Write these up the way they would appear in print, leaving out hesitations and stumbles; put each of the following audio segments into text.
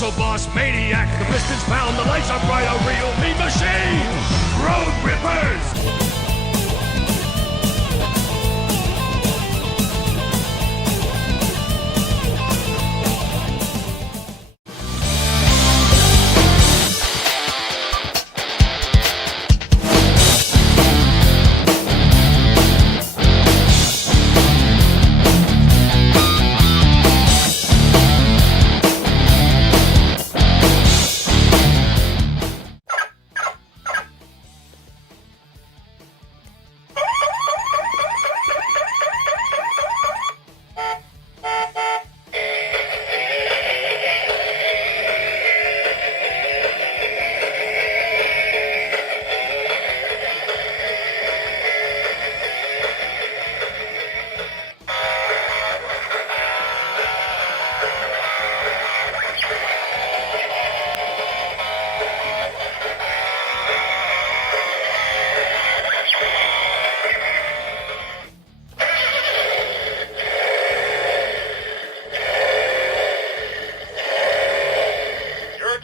muscle boss maniac. The piston's found, the lights are bright, a real mean machine. Road Rippers.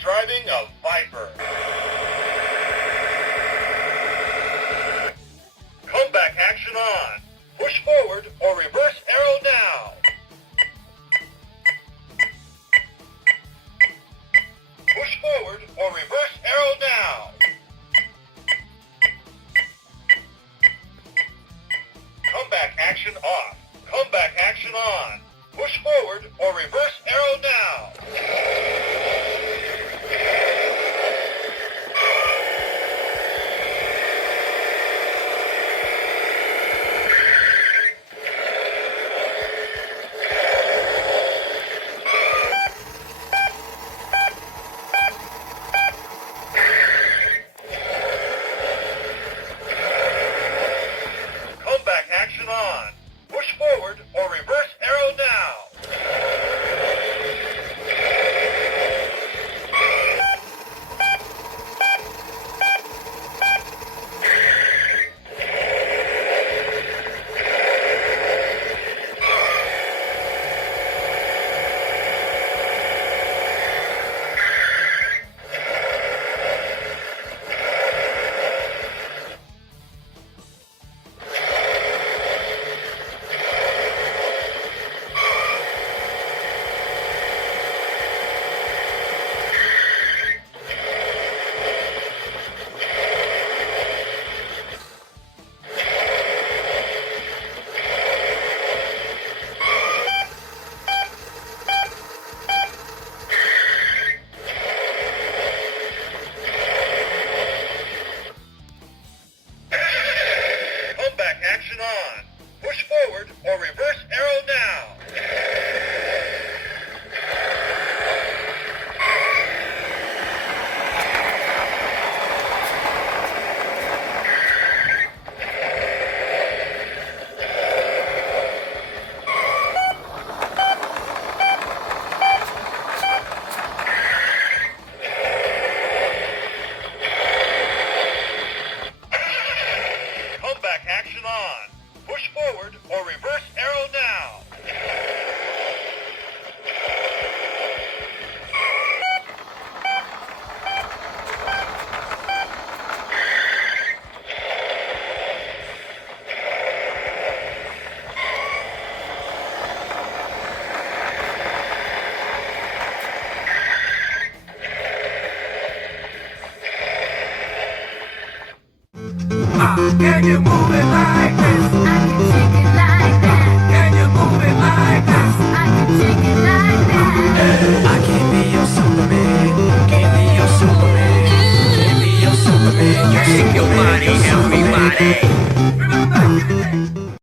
Driving a Viper. Comeback action on. Push forward or reverse arrow now. Push forward or reverse arrow now. Comeback action off. Comeback action on. Push forward or reverse arrow now. Action on. Push forward or reverse arrow now. Action on. Push forward or reverse arrow now. Action on. Push forward or reverse arrow now. Can you move it like this? I can shake it like that. Can you move it like this? I can shake it like that. I can't be your Superman, can't be your Superman, can't be your Superman. You shake your body, everybody.